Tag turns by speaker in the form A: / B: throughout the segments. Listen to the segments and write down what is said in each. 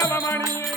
A: ನವಮಣಿಯ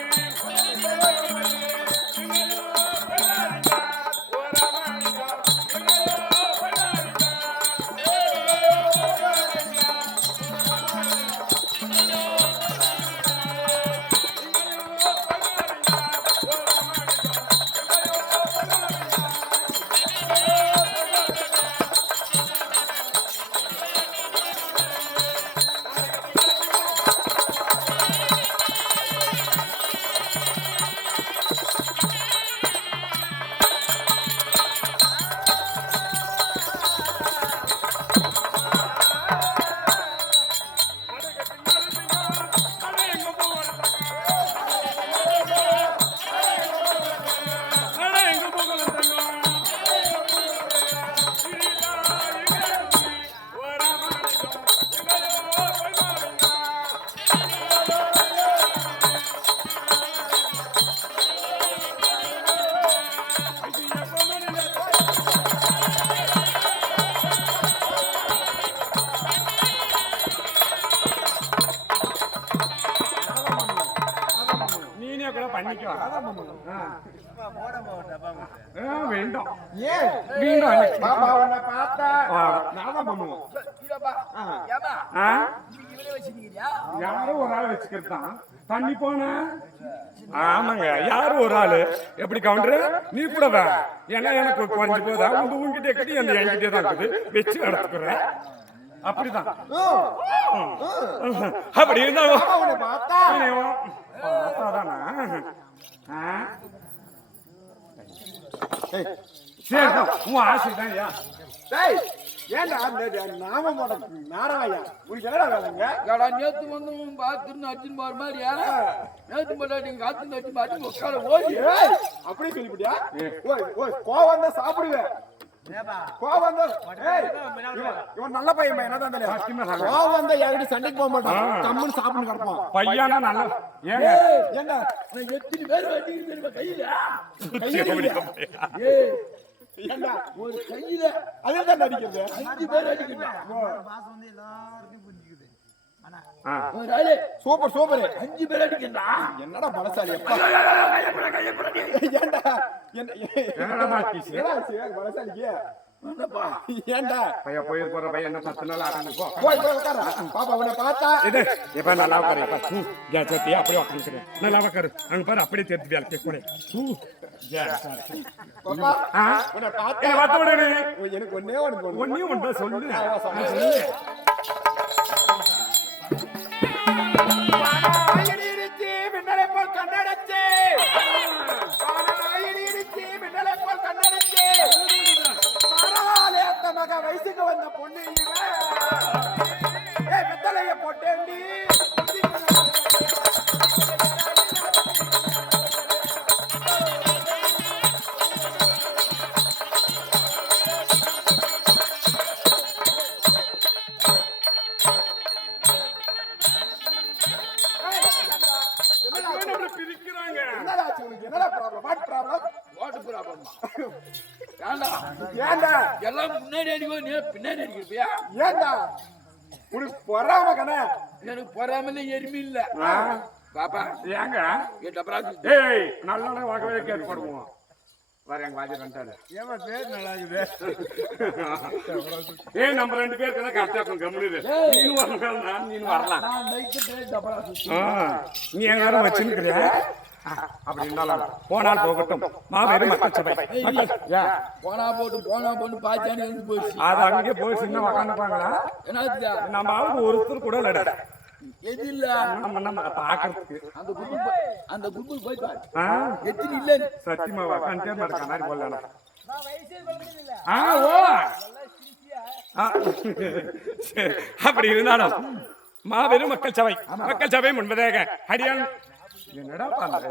A: யாரும் ஒரு ஆள் வச்சுக்கிறது தான் தண்ணி போன? ஆமாங்க யாரும் ஒரு ஆளு? எப்படி கவுண்டரு? நீ கூட வா. ஏன்னா எனக்கு குறைஞ்சு போதா. உங்க உங்ககிட்ட கட்டி அந்த என்கிட்டே தான் இருக்குது. வச்சு எடுத்துக்கிறேன் அப்படிதான். அப்படி இருந்தாலும் பார்த்தாதானா? சரி உன் ஆசை தான்
B: டேய் ஏன்டா அந்த நாம போட நாராயா உனக்கு என்னடா வேலைங்க
C: ஏடா நேத்து வந்து உன் பாத்துன்னு அடிச்சுன்னு போற மாதிரியா? நேத்து போட்டா நீங்க காத்துன்னு அடிச்சு மாட்டி உட்கார ஓடி.
B: அப்படியே சொல்லிவிட்டியா? ஓய் ஓய் கோவம் தான் சாப்பிடுவேன். கோவம் இவன் நல்ல பையன் என்னதான். கோவம் வந்தா யார்கிட்ட சண்டைக்கு போக மாட்டான்.
A: ஆ.
B: கம்முன்னு சாப்பிட்டு கிடப்பான்.
A: பையனா நல்ல ஏங்க?
C: எத்தனை பேர் தெரியுமா கையில?
A: எப்படி
C: ஏய்
B: ஏன்டா
C: ஒரு கையில
B: அதே தான் நடிக்கிறது.
C: அஞ்சு பேர் ஆளு
B: சூப்பர் சூப்பர்
C: அஞ்சு பேர் அடிக்கிறான்
B: என்னடா பலசாலி ஆச்சு? பலசாலிக்கு.
A: பையன் போற பையன் என்ன பத்து நாள் ஆகணும் போ.
B: போய் போய் உட்கார பாப்பா உன்னை பார்த்தா?
A: இது இப்ப நல்லா உட்காரு ஊத்தி அப்படியே உட்காந்துக்கிறேன் நல்லா உட்காரு அங்க பாரு அப்படியே தெரிஞ்சு வேலை கேட்க
B: எனக்கு ஒன்னே ஒன்று
A: ஒன்னே ஒன்றா சொல்லு
B: ஆச்சு உனக்கு? என்னடா
C: ப்ராப்ளம் ஏண்டா?
B: ஏன்டா
C: எல்லாம் முன்னாடி அடிக்கும் நீ பின்னாடி அடிக்கிறியா
B: ஏன்டா உனக்கு பொறாம கண்ணா.
C: எனக்கு பொறாமல எருமை இல்ல.
A: ஆ.
C: பாப்பா
A: ஏங்க?
C: என் டபராசி
A: ஏய் நல்ல வாக்கவே கேட்படுவோம் வர எங்க வாஜர் வந்துட்டாரு.
B: ஏமா பேர் நல்லா இருக்குது
A: ஏய் நம்ம ரெண்டு பேருக்கு தான் கரெக்டா இருக்கும் கம்முனு நீனு வரலாம் நான் வரலாம்.
C: நான் நைட்டு டபராசி
A: ஆ, நீ எங்க நேரம் வச்சுருக்கிறியா அப்படி இருந்தாலும் போனால் போகட்டும். மாபெரும் மக்கள் சபை.
C: போனா போட்டு போனா போட்டு பாய்ச்சானு எழுந்து போயிடுச்சு.
A: அது அங்கே போய் சின்ன உக்காந்துப்பாங்களா?
C: என்ன
A: நம்ம ஆளுக்கு ஒருத்தர் கூட இல்லடா.
C: எது இல்ல?
A: நம்ம நம்ம பாக்குறதுக்கு?
C: அந்த குரூப் போய் அந்த குரூப் போய் பாரு.
A: ஆ?
C: எத்தனை இல்ல
A: சத்தியமா உக்காந்துட்டே இருக்க மாதிரி போடலாம் ஆ ஓ. ஆ, சரி, அப்படி இருந்தாலும் மாபெரும் மக்கள் சபை. மக்கள் சபை முன்பதாக. ஹரியான் என்னடா பண்ற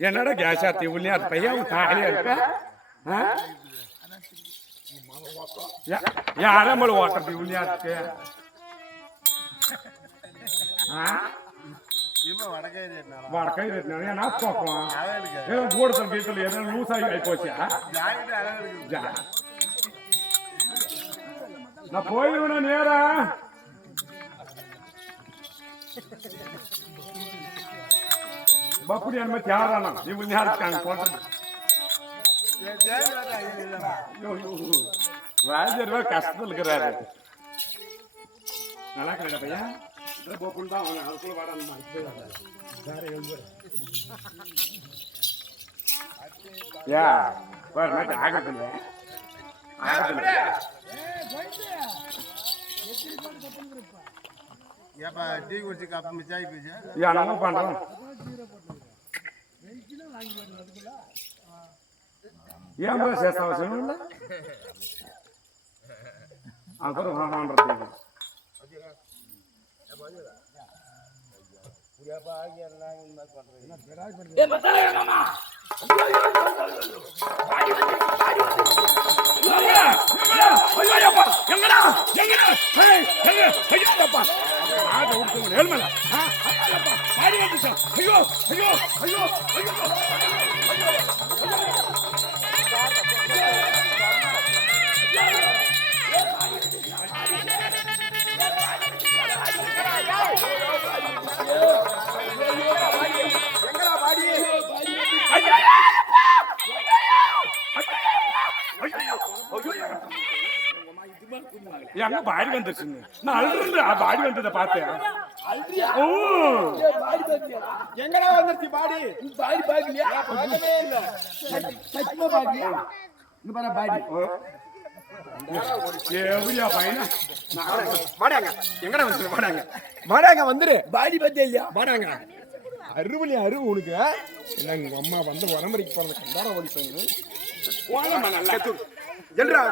A: என்னடா கேஸ் ஆத்தி உள்ளியா பையன் காலியா இருக்க? ஆ? யா- யாரம்மள ஓட்டப்பி உள்ளியா இருக்கு? வடக்கை போக்கலாம் ஏதோ போடுற வீட்டில் ஏதோ லூஸ் ஆகி ஜா. நான் போயிருவேன் நேரா? பப்புடி அனுமதி தேவரானா இவங்க யாருக்காங்க போட்டது ராஜர்வா கஷ்டத்தில் இருக்கிறாரு. நல்லா கிடையாது பையா இதை போக்குன்னு தான். அவன் அதுக்குள்ள யா ஆகத்துல ஆகத்துல
D: Ya, Pak. Ya, Pak. Ya, Pak.
A: Ya, Pak. Ya, Ya, Pak. Ya, Pak. Ya, Pak.
C: Ya, Pak. Ya,
A: Pak. Ya, Ya, Pak.
B: Ya, Pak.
C: Ya, Pak. Ya, Pak. Ya,
A: Pak. Ya, Pak. Ya, Pak. Ya, Pak. ಆಟ ಹುಡ್ಕೊಂಡು ಹೇಳ್ಮಲ್ಲ ಅಯ್ಯೋ ಅಯ್ಯೋ ಅಯ್ಯೋ ಅಯ್ಯೋ
C: Yeah.
A: எங்க பாடி வந்துருச்சுங்க நான் அழுது பாடி வந்ததை பார்த்தேன். ஓ.
B: எங்கடா வந்துருச்சு பாடி?
C: நீ பாடி. பாக்கலையா
B: பார்க்கவே இல்ல
C: சத்தியமா பாக்கலையா இங்க பாரு பாடி
B: அறுவலி அருவு உனக்கு. என்ன உங்க அம்மா வந்து உடம்படிக்கு போறது கண்டாட ஓடி போயிரு எழுறா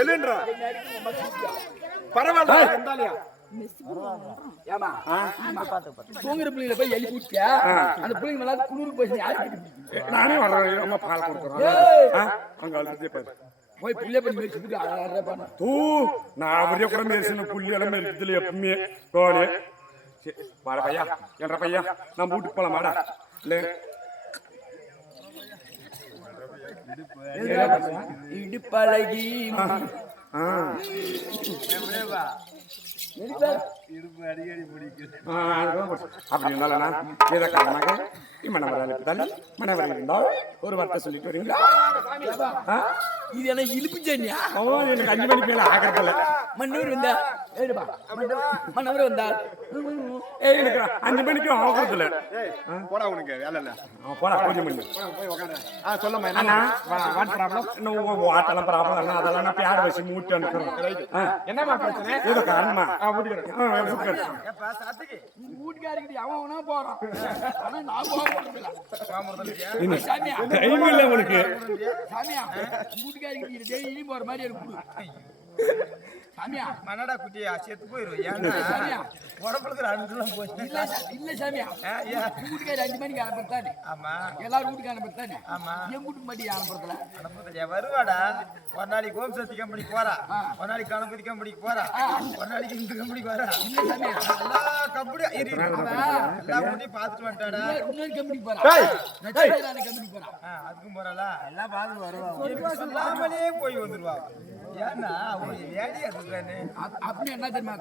B: எழுன்றா? பரவாயில்ல இருந்தாலியா?
C: தூங்குற போய் அந்த பிள்ளைங்க நல்லா குளிர் போய் யாரு
A: நானே வர்றேன். அம்மா பால் கொடுக்குறேன் அங்க அழுதே பாரு.
C: போய் பிள்ளை பண்ணி வச்சுக்கிட்டு அழகா பண்ண
A: தூ நான் அவரே கூட மேரிசின புள்ளி எல்லாம் இருக்குதுல எப்பவுமே. தோணு சரி, வாடா பையா. என்ற பையா? நம்ம வீட்டுக்கு போலாமாடா? இல்ல.
C: இடுப்பழகி.
A: அப்படி இருந்தாலும் ஏதோ காரணமாக மனவரம் இருந்தால் மனவரம் இருந்தால் ஒரு வார்த்தை சொல்லிட்டு வரீங்களா ஆ?
C: இது என்ன இழுப்பு ஜன்னியா
A: ஓ எனக்கு அஞ்சு ஆகிறதில்ல
C: மன்னவர் வந்தா ஏடுப்பா மன்னவர்
A: ஏய் எனக்கு அஞ்சு மணிக்கு
B: போடா உனக்கு வேலை இல்ல.
A: போடா
B: போய் உட்காந்து ஆ சொல்லம்மா
A: அண்ணா வாட் ப்ராப்ளம். இன்னும் வாட்டெல்லாம் ப்ராப்ளம் அண்ணா அதெல்லாம் நான் பேட வச்சு மூட்டு ஆ,
B: என்னம்மா பிரச்சனை?
A: ஏதோ காரணமா?
B: ஆ வீட்டுக்கு
A: ஆ, வீட்டுக்கு.
C: உங்க வீட்டுக்காரங்கிட்ட அவன் அவனா போறான். ஆனா நான் போக மாட்டேன்
A: இன்னும்
C: சாமியா.
A: டைம் இல்லை உனக்கு.
C: சாமியா. டெய்லி போற மாதிரி இருக்கு. சாமியா?
D: மன்னடா குட்டியா செத்து போயிரும் ஏன்னா உடம்புல இருக்கிற போச்சு.
C: இல்ல இல்ல சாமியா. வீட்டுக்காரி அஞ்சு மணிக்கு அனுப்புறதானே
D: ஆமா.
C: எல்லாரும் வீட்டுக்கு அனுப்புறதானே
D: ஆமா.
C: என் வீட்டுக்கு மட்டும் அனுப்புறதுல?
D: அனுப்பதில்லையா வருவாடா. ஒரு நாளைக்கு ஹோம் சக்தி கம்பெனிக்கு போறா. ஒரு நாளைக்கு கணபதி கம்பெனிக்கு போறா. ஒரு நாளைக்கு இந்த கம்பெனிக்கு வரா.
C: இல்ல சாமியா.
D: எல்லா கம்பெனி. எல்லா கம்பெனியும் பார்த்துட்டு வந்துட்டாடா.
C: இன்னொரு- கம்பெனிக்கு நட்சத்திர கம்பெனிக்கு போறான்
D: ஆ, அதுக்கும் போறாளா? எல்லாம் பார்த்து வருவா. சொல்லாமலே போய் வந்துருவா. ஏன்னா அவங்க வேலையா இருக்கானே
C: அப்- அப்படின்னு என்ன தெரியுமா?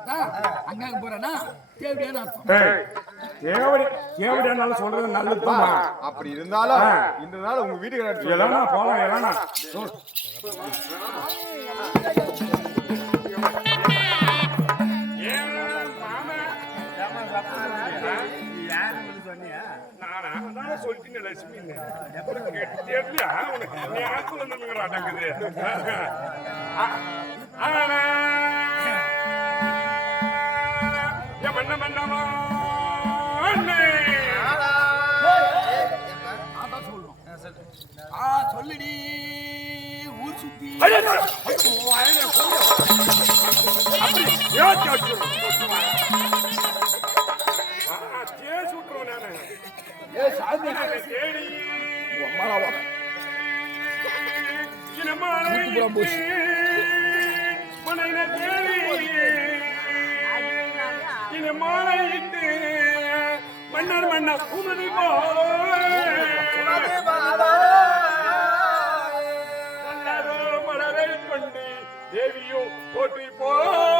C: அங்க அங்க போறானா தேவையான
A: தேவடியானாலும் சொல்றது நல்லதுதான்
B: அப்படி இருந்தாலும் இந்த நாள் உங்க வீட்டுக்கு
A: எல்லாம் போலாம் எல்லாம் சொல்லிட்டீங்க லட்சுமி தெரியலையா உனக்கு நீ ஆக்குல நின்னுங்கிற அடங்குது மன்ன மன்னமா
C: அதான் சொல்லணும் ஆ சொல்லுடி ஊர் சுத்தி ஏ சாமி
A: புறம் போச்சு. மன்னர் மன்னர் உமது மலரை கொண்டு தேவியோ போற்றி போற்றி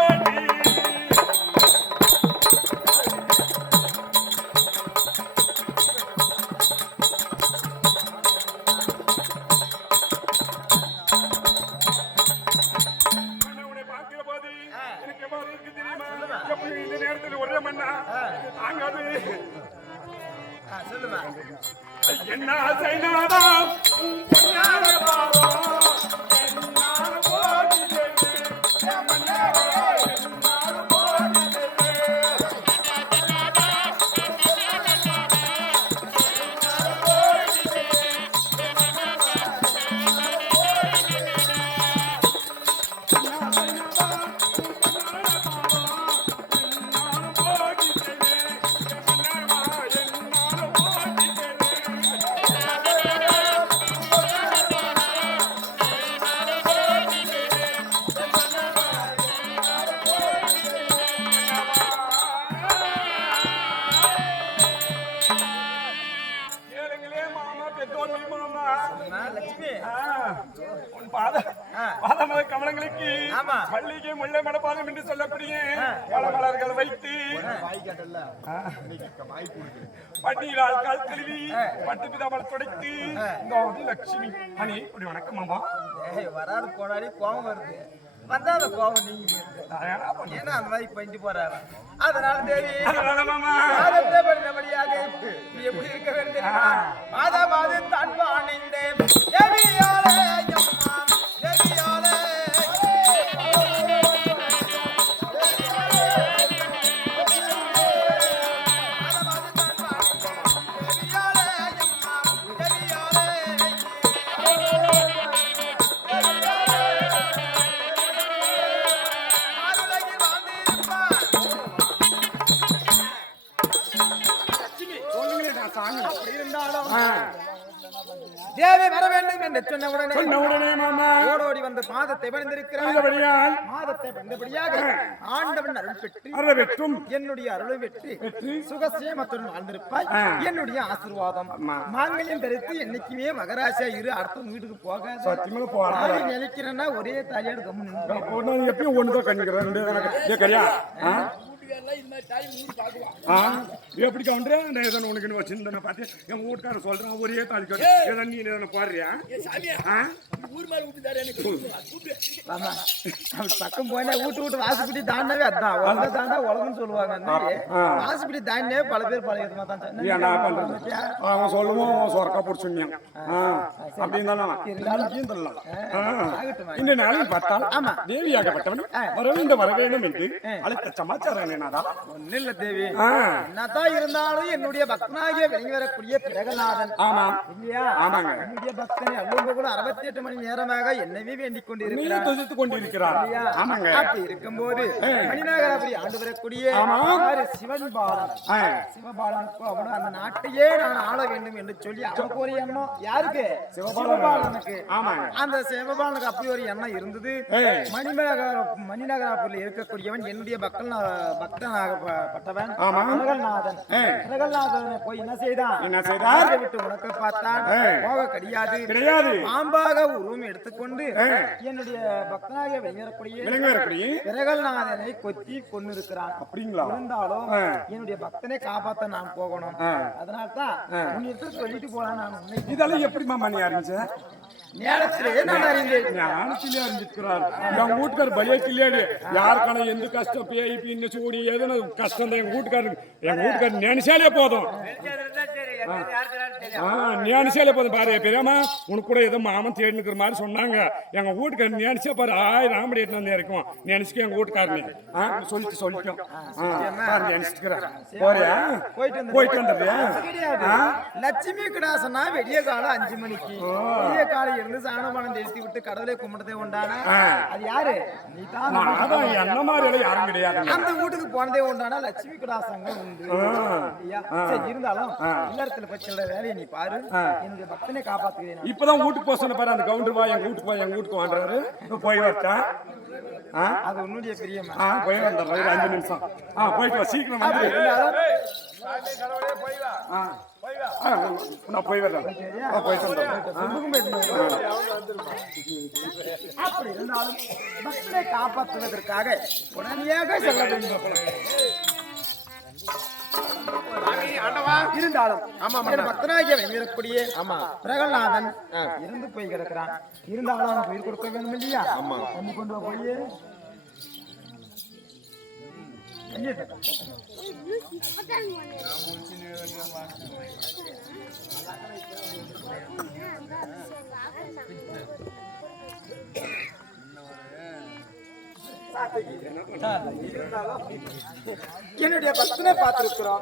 A: பாத
D: ஆ.
A: பாதமத கமலங்களுக்கு. மல்லிகை முல்லை மடப்பாதம் என்று சொல்லக்கூடிய பழமலர்கள் வைத்து
D: வாய் கேட்டல்ல
A: பன்னீரால் கால் கழுவி பட்டு பிதாமல் துடைத்து இந்த லட்சுமி அணி. இப்படி வணக்கம் மாமா.
D: ஏய், வராது போனாலே கோபம் வருது. வந்தாத கோபம் நீங்க ஏன்னா அந்த மாதிரி பண்ணிட்டு போறாரு? அதனால தேவி நீ எப்படி இருக்க வேண்டும் தேவி வர வேண்டும் என்று சொன்ன உடனே
A: சொன்ன உடனே மாமா.
D: ஓடோடி வந்த பாதத்தை பணிந்திருக்கிறார் மாதத்தை பணிந்தபடியாக ஆண்டவன் அருள் பெற்று
A: அருளை பெற்றும்.
D: என்னுடைய அருளை வெற்றி சுகசேமத்துடன் வாழ்ந்திருப்பாய். என்னுடைய ஆசீர்வாதம். மாங்கல்யம் தரித்து என்னைக்குமே மகராசியா இரு அடுத்த வீட்டுக்கு போகாத.
A: சத்தியமா போறாங்க
D: நினைக்கிறேன்னா ஒரே தாலியோட கம்மு
A: எப்பயும் ஒண்ணுதான் கண்ணிக்கிறேன் ரெண்டு எப்படி கவுண்டர் நான் ஏதோ உனக்கு வச்சிருந்தேன் பார்த்து. என் வீட்டுக்காரர் சொல்றேன் ஒரே கட்டு. ஏதோ நீ ஏதோ பாடுறியா?
D: பக்கம் போனா வீட்டு வீட்டு வாசப்படி தாண்டவே அதான். உலக தாண்டா உலகம்னு சொல்லுவாங்க. வாசப்படி தாண்டே பல பேர் பல விதமா தான் சொன்னாங்க.
A: அவன் சொல்லுவோம் சொரக்கா பிடிச்சுங்க அப்படி இருந்தாலும் இருந்தாலும் சொல்லலாம். இந்த நாளில் பார்த்தால்
D: ஆமா.
A: தேவியாகப்பட்டவன் வர வேண்டும் வர வேண்டும் என்று அழைத்த சமாச்சாரம் என்னடா?
D: ஒண்ணும் இல்ல தேவி. என்னதான் இருந்தாலும் என்னுடைய பக்தனாகிய வெளியே வரக்கூடிய பிரகநாதன்
A: ஆமா.
D: இல்லையா?
A: ஆமாங்க.
D: என்னுடைய பக்தனை அல்லும்ப கூட அறுபத்தி எட்டு மணி நேரமாக என்னவே வேண்டிக் கொண்டிருக்கிறார்.
A: துதித்துக் கொண்டிருக்கிறார்? ஆமாங்க.
D: அப்படி இருக்கும்போது மணிநகராபுரி ஆண்டு வரக்கூடிய? சிவன் பாலன்.
A: ஆ,
D: சிவபாலனுக்கு அவனும் அந்த நாட்டையே நான் ஆள வேண்டும் என்று சொல்லி அவனுக்கு ஒரு எண்ணம் யாருக்கு? சிவபாலனுக்கு.
A: ஆமாங்க.
D: அந்த சிவபாலனுக்கு அப்படி ஒரு எண்ணம் இருந்தது. மணிநகர மணிநகராபுரியில் இருக்கக்கூடியவன் என்னுடைய பக்தன்
A: ஆமா.
D: போய் என்ன செய்தான்?
A: என்ன செய்தார்?
D: ஆசை விட்டு உனக்கு பார்த்தான்.
A: ஏய்.
D: போக கிடையாது.
A: கிடையாது.
D: பாம்பாக உருவம் எடுத்துக்கொண்டு. என்னுடைய பக்தனாக வெளியேறக்கூடிய
A: விலங்கு இருக்கிறீ
D: பிரகல்நாதனை கொத்தி கொண்டு இருக்கிறான்
A: அப்படிங்களா?
D: இருந்தாலும். என்னுடைய பக்தனை காப்பாத்த நான் போகணும். அதனால தான் சொல்லிட்டு போலாம் நான்
A: இதெல்லாம் எப்படி மாமா நீ அறிஞ்ச
D: நேரத்திலே நான் அறிந்தேன்
A: ஞானத்திலே அறிஞ்சிருக்கிறார். என் வீட்டுக்கார் பலே கிளியாடு யாருக்கான எந்த கஷ்டம்? பேய் பின்ன சூடி எதுனா கஷ்டம் தான் எங்க வீட்டுக்காரர் எங்க வீட்டுக்காரர் நினைச்சாலே போதும். போதும் பாரு பெரியம்மா உனக்கு கூட ஏதோ மாமன் தேடி நிற்கிற மாதிரி சொன்னாங்க. எங்க வீட்டுக்காரர் நினைச்சா பாரு ஆயிரம் ராமடி எட்டு வந்து இருக்கும். எங்க வீட்டுக்காரனு ஆ சொல்லிட்டு சொல்லிட்டோம். ஆ நினைச்சுக்கிறேன் போறியா?
D: போயிட்டு வந்து
A: போயிட்டு வந்துடுறியா
D: கிடையாது லட்சுமி கிடாசனா விடிய காலம் அஞ்சு மணிக்கு. விடிய காலம் இருந்து சாணபானம் தெளித்து விட்டு கடவுளை கும்பிட்டதே உண்டான? அது யாரு? நீ தான்.
A: என்ன மாதிரி யாரும்
D: அந்த வீட்டுக்கு போனதே உண்டான? லட்சுமி உண்டு. இல்லையா? இல்லறத்துல பச்சல வேலையை நீ பாரு. என்னுடைய பக்தனை காப்பாத்துகிறேன்
A: இப்பதான் வீட்டுக்கு போக சொன்ன பாரு அந்த கவுண்டர் வா எங்க வீட்டுக்கு வா எங்க வீட்டுக்கு வாண்டுறாரு போய் வரட்டா? ஆ?
D: அது உன்னுடைய பிரியமா.
A: ஆ போய் வந்துடுறேன் ஒரு அஞ்சு நிமிஷம். ஆ போயிட்டு வா சீக்கிரம் வந்து. நான் போய் வர்றேன் போயிட்டு
D: போயிட்டு அப்படி இருந்தாலும் பக்தனை காப்பாற்றுவதற்காக உடனடியாக செல்ல வேண்டும். இருந்தாலும் பக்தனாகியவன் ஆமா. பிரகலாதன் இருந்து போய் கிடக்கிறான். இருந்தாலும் அவன் பயிர் கொடுக்க வேண்டும் இல்லையா? ஆமா. கொண்டு கொண்டு போய். என்னுடைய பக்தனை பார்த்திருக்கிறோம்.